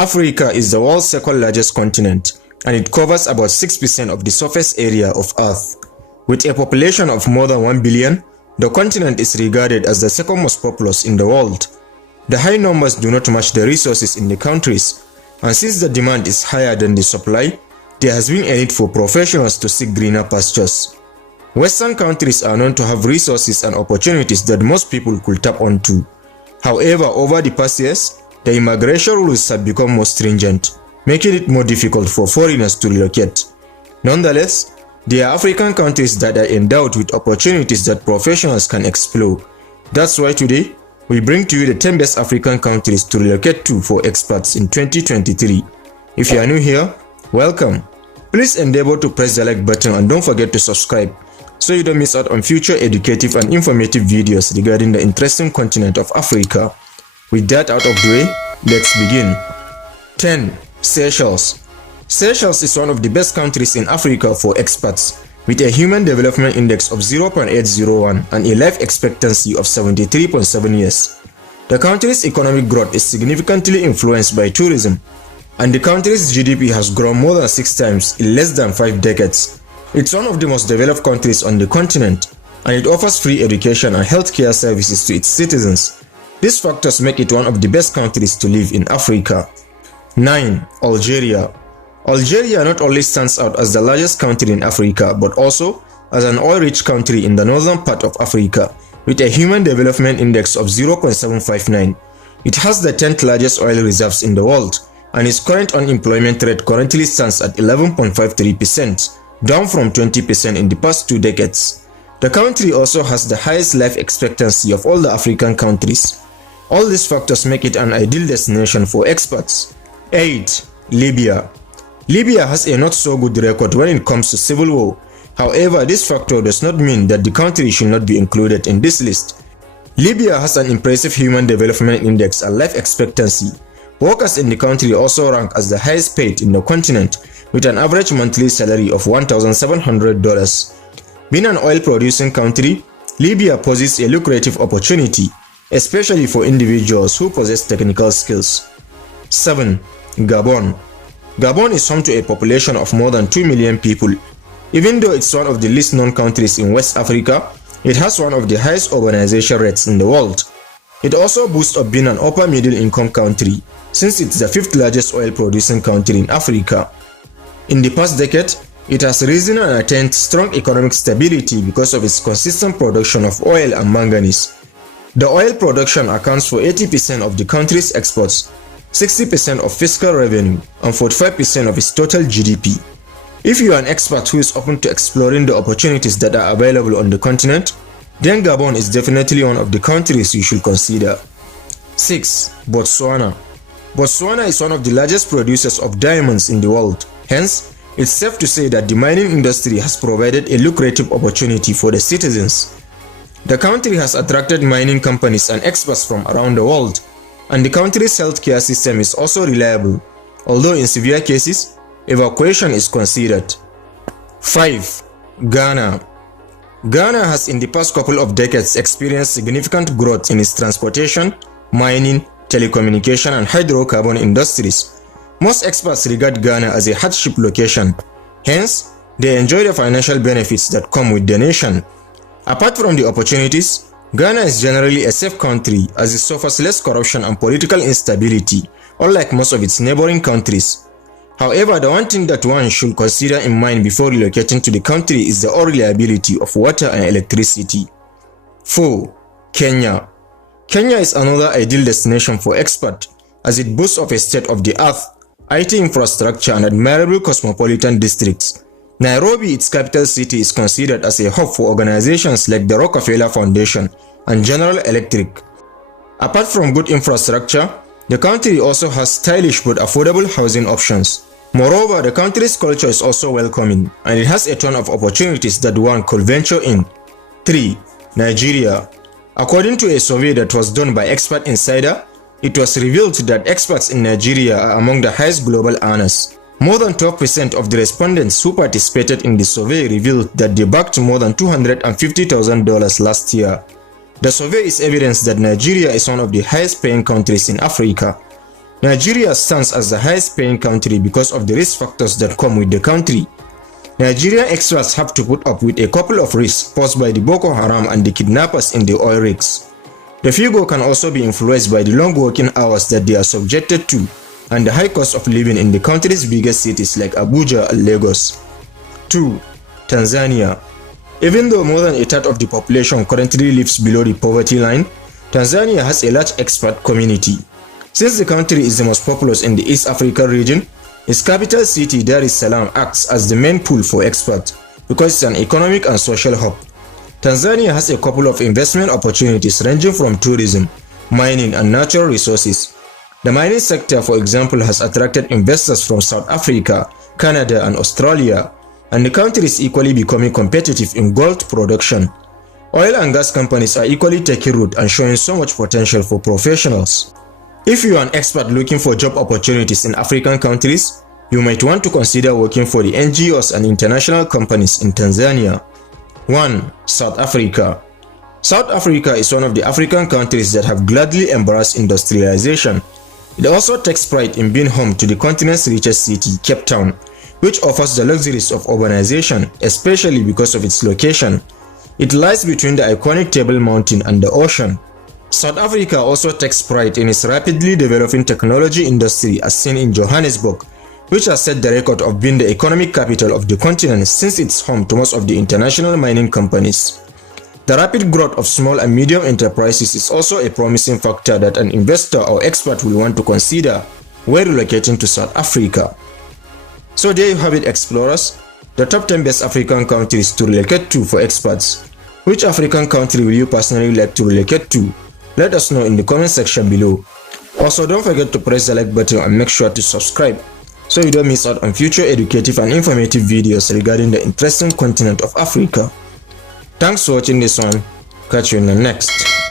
Africa is the world's second largest continent, and it covers about 6% of the surface area of Earth. With a population of more than 1 billion, the continent is regarded as the second most populous in the world. The high numbers do not match the resources in the countries, and since the demand is higher than the supply, there has been a need for professionals to seek greener pastures. Western countries are known to have resources and opportunities that most people could tap onto. However, over the past years, the immigration rules have become more stringent, making it more difficult for foreigners to relocate. Nonetheless, there are African countries that are endowed with opportunities that professionals can explore. That's why today, we bring to you the 10 best African countries to relocate to for expats in 2023. If you are new here, welcome. Please endeavor to press the like button and don't forget to subscribe so you don't miss out on future educative and informative videos regarding the interesting continent of Africa. With that out of the way, let's begin. 10. Seychelles. Seychelles is one of the best countries in Africa for expats, with a Human Development Index of 0.801 and a life expectancy of 73.7 years. The country's economic growth is significantly influenced by tourism, and the country's GDP has grown more than 6 times in less than 5 decades. It's one of the most developed countries on the continent, and it offers free education and healthcare services to its citizens. These factors make it one of the best countries to live in Africa. 9. Algeria. Algeria not only stands out as the largest country in Africa, but also as an oil-rich country in the northern part of Africa, with a Human Development Index of 0.759. It has the 10th largest oil reserves in the world, and its current unemployment rate currently stands at 11.53%, down from 20% in the past 2 decades. The country also has the highest life expectancy of all the African countries. All these factors make it an ideal destination for expats. 8. Libya. Libya has a not so good record when it comes to civil war. However, this factor does not mean that the country should not be included in this list. Libya has an impressive Human Development Index and life expectancy. Workers in the country also rank as the highest paid in the continent, with an average monthly salary of $1,700. Being an oil-producing country, Libya poses a lucrative opportunity, especially for individuals who possess technical skills. 7. Gabon. Gabon is home to a population of more than 2 million people. Even though it's one of the least known countries in West Africa, it has one of the highest urbanization rates in the world. It also boasts of being an upper middle income country, since it's the 5th largest oil producing country in Africa. In the past decade, it has risen and attained strong economic stability because of its consistent production of oil and manganese. The oil production accounts for 80% of the country's exports, 60% of fiscal revenue, and 45% of its total GDP. If you are an expat who is open to exploring the opportunities that are available on the continent, then Gabon is definitely one of the countries you should consider. 6. Botswana. Botswana is one of the largest producers of diamonds in the world. Hence, it's safe to say that the mining industry has provided a lucrative opportunity for the citizens. The country has attracted mining companies and experts from around the world, and the country's healthcare system is also reliable, although in severe cases, evacuation is considered. 5. Ghana. Ghana has in the past couple of decades experienced significant growth in its transportation, mining, telecommunication, and hydrocarbon industries. Most experts regard Ghana as a hardship location, hence, they enjoy the financial benefits that come with the nation. Apart from the opportunities, Ghana is generally a safe country as it suffers less corruption and political instability, unlike most of its neighboring countries. However, the one thing that one should consider in mind before relocating to the country is the unreliability of water and electricity. 4. Kenya. Kenya is another ideal destination for expats, as it boasts of a state-of-the-art IT infrastructure and admirable cosmopolitan districts. Nairobi, its capital city, is considered as a hub for organizations like the Rockefeller Foundation and General Electric. Apart from good infrastructure, the country also has stylish but affordable housing options. Moreover, the country's culture is also welcoming, and it has a ton of opportunities that one could venture in. 3. Nigeria. According to a survey that was done by Expat Insider, it was revealed that expats in Nigeria are among the highest global earners. More than 12% of the respondents who participated in the survey revealed that they backed more than $250,000 last year. The survey is evidence that Nigeria is one of the highest paying countries in Africa. Nigeria stands as the highest paying country because of the risk factors that come with the country. Nigerian expats have to put up with a couple of risks posed by the Boko Haram and the kidnappers in the oil rigs. The figure can also be influenced by the long working hours that they are subjected to and the high cost of living in the country's biggest cities like Abuja and Lagos. 2. Tanzania. Even though more than a third of the population currently lives below the poverty line, Tanzania has a large expat community. Since the country is the most populous in the East African region, its capital city Dar es Salaam acts as the main pool for expats because it's an economic and social hub. Tanzania has a couple of investment opportunities ranging from tourism, mining and natural resources. The mining sector, for example, has attracted investors from South Africa, Canada and Australia, and the country is equally becoming competitive in gold production. Oil and gas companies are equally taking root and showing so much potential for professionals. If you are an expat looking for job opportunities in African countries, you might want to consider working for the NGOs and international companies in Tanzania. 1. South Africa. South Africa is one of the African countries that have gladly embraced industrialization. It also takes pride in being home to the continent's richest city, Cape Town, which offers the luxuries of urbanization, especially because of its location. It lies between the iconic Table Mountain and the ocean. South Africa also takes pride in its rapidly developing technology industry as seen in Johannesburg, which has set the record of being the economic capital of the continent since it's home to most of the international mining companies. The rapid growth of small and medium enterprises is also a promising factor that an investor or expat will want to consider when relocating to South Africa. So there you have it, explorers, the top 10 best African countries to relocate to for expats. Which African country will you personally like to relocate to? Let us know in the comment section below. Also, don't forget to press the like button and make sure to subscribe so you don't miss out on future educative and informative videos regarding the interesting continent of Africa. Thanks for watching this one. Catch you in the next.